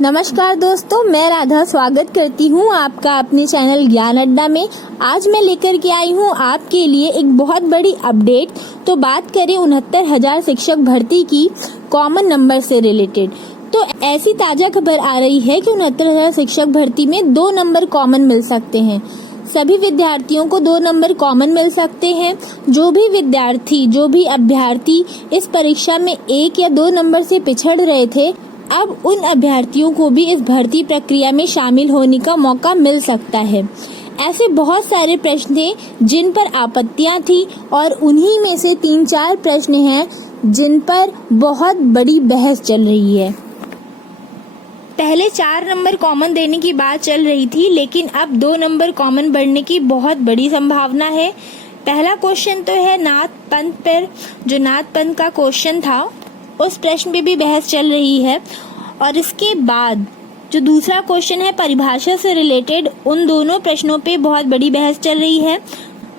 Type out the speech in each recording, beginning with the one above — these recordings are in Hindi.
नमस्कार दोस्तों, मैं राधा स्वागत करती हूँ आपका अपने चैनल ज्ञान अड्डा में। आज मैं लेकर के आई हूँ आपके लिए एक बहुत बड़ी अपडेट। तो बात करें 69,000 शिक्षक भर्ती की कॉमन नंबर से रिलेटेड। तो ऐसी ताज़ा खबर आ रही है कि 69,000 शिक्षक भर्ती में 2 नंबर कॉमन मिल सकते हैं। सभी विद्यार्थियों को 2 नंबर कॉमन मिल सकते हैं। जो भी अभ्यर्थी इस परीक्षा में 1 या 2 नंबर से पिछड़ रहे थे, अब उन अभ्यर्थियों को भी इस भर्ती प्रक्रिया में शामिल होने का मौका मिल सकता है। ऐसे बहुत सारे प्रश्न थे जिन पर आपत्तियां थी और उन्हीं में से 3-4 प्रश्न हैं जिन पर बहुत बड़ी बहस चल रही है। पहले 4 नंबर कॉमन देने की बात चल रही थी, लेकिन अब 2 नंबर कॉमन बढ़ने की बहुत बड़ी संभावना है। पहला क्वेश्चन तो है नाथ पंथ पर। जो नाथ पंथ का क्वेश्चन था उस प्रश्न पे भी बहस चल रही है। और इसके बाद जो दूसरा क्वेश्चन है परिभाषा से रिलेटेड, उन दोनों प्रश्नों पे बहुत बड़ी बहस चल रही है।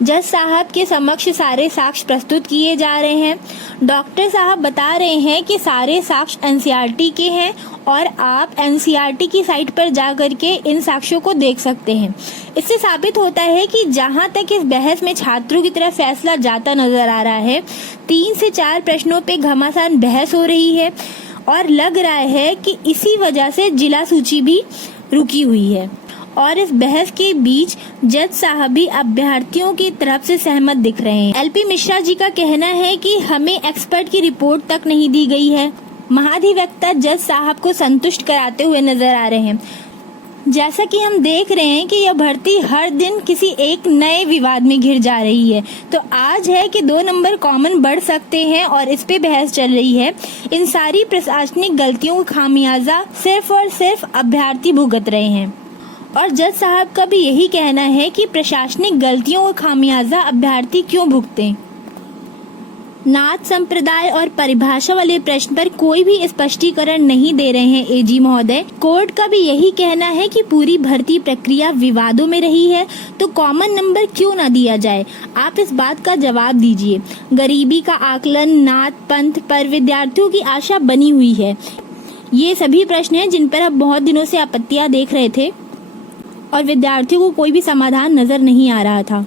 जज साहब के समक्ष सारे साक्ष्य प्रस्तुत किए जा रहे हैं। डॉक्टर साहब बता रहे हैं कि सारे साक्ष्य एनसीईआरटी के हैं और आप एनसीईआरटी की साइट पर जा करके इन साक्ष्यों को देख सकते हैं। इससे साबित होता है कि जहां तक इस बहस में छात्रों की तरफ फैसला जाता नजर आ रहा है, 3 से 4 प्रश्नों पे घमासान बहस हो रही है और लग रहा है कि इसी वजह से जिला सूची भी रुकी हुई है। और इस बहस के बीच जज साहब भी अभ्यर्थियों की तरफ से सहमत दिख रहे हैं। एलपी मिश्रा जी का कहना है कि हमें एक्सपर्ट की रिपोर्ट तक नहीं दी गई है। महाधिवक्ता जज साहब को संतुष्ट कराते हुए नजर आ रहे हैं। जैसा कि हम देख रहे हैं कि यह भर्ती हर दिन किसी एक नए विवाद में घिर जा रही है। तो आज है कि 2 नंबर कॉमन बढ़ सकते हैं और इस पे बहस चल रही है। इन सारी प्रशासनिक गलतियों का खामियाजा सिर्फ और सिर्फ अभ्यर्थी भुगत रहे हैं। और जज साहब का भी यही कहना है कि प्रशासनिक गलतियों का खामियाजा अभ्यर्थी क्यों भुगतें। नाथ संप्रदाय और परिभाषा वाले प्रश्न पर कोई भी स्पष्टीकरण नहीं दे रहे हैं एजी महोदय। कोर्ट का भी यही कहना है कि पूरी भर्ती प्रक्रिया विवादों में रही है, तो कॉमन नंबर क्यों ना दिया जाए। आप इस बात का जवाब दीजिए। गरीबी का आकलन, नाथ पंथ पर विद्यार्थियों की आशा बनी हुई है। ये सभी प्रश्न हैं जिन पर अब बहुत दिनों से आपत्तियां देख रहे थे और विद्यार्थियों को कोई भी समाधान नजर नहीं आ रहा था।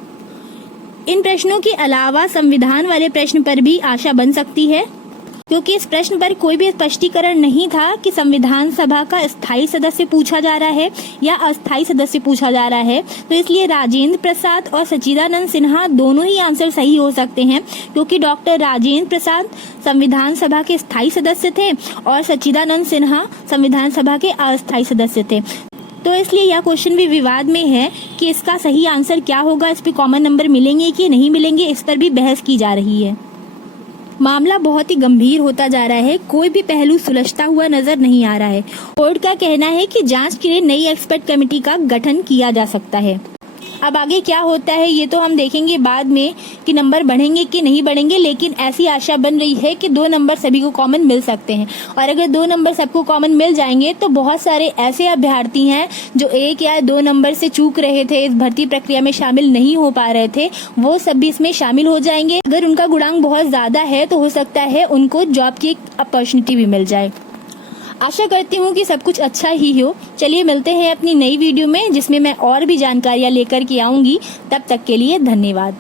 इन प्रश्नों के अलावा संविधान वाले प्रश्न पर भी आशा बन सकती है, क्योंकि इस प्रश्न पर कोई भी स्पष्टीकरण नहीं था कि संविधान सभा का स्थायी सदस्य पूछा जा रहा है या अस्थायी सदस्य पूछा जा रहा है। तो इसलिए राजेंद्र प्रसाद और सच्चिदानंद सिन्हा दोनों ही आंसर सही हो सकते हैं, क्योंकि डॉक्टर राजेंद्र प्रसाद संविधान सभा के स्थायी सदस्य थे और सच्चिदानंद सिन्हा संविधान सभा के अस्थायी सदस्य थे। तो इसलिए यह क्वेश्चन भी विवाद में है कि इसका सही आंसर क्या होगा, इस पे कॉमन नंबर मिलेंगे कि नहीं मिलेंगे, इस पर भी बहस की जा रही है। मामला बहुत ही गंभीर होता जा रहा है, कोई भी पहलू सुलझता हुआ नजर नहीं आ रहा है। कोर्ट का कहना है कि जांच के लिए नई एक्सपर्ट कमेटी का गठन किया जा सकता है। अब आगे क्या होता है ये तो हम देखेंगे बाद में कि नंबर बढ़ेंगे कि नहीं बढ़ेंगे, लेकिन ऐसी आशा बन रही है कि 2 नंबर सभी को कॉमन मिल सकते हैं। और अगर 2 नंबर सबको कॉमन मिल जाएंगे तो बहुत सारे ऐसे अभ्यर्थी हैं जो 1 या 2 नंबर से चूक रहे थे, इस भर्ती प्रक्रिया में शामिल नहीं हो पा रहे थे, वो सब भी इसमें शामिल हो जाएंगे। अगर उनका गुणांक बहुत ज्यादा है तो हो सकता है उनको जॉब की एक अपॉर्चुनिटी भी मिल जाए। आशा करती हूँ कि सब कुछ अच्छा ही हो। चलिए मिलते हैं अपनी नई वीडियो में, जिसमें मैं और भी जानकारियाँ लेकर के आऊँगी। तब तक के लिए धन्यवाद।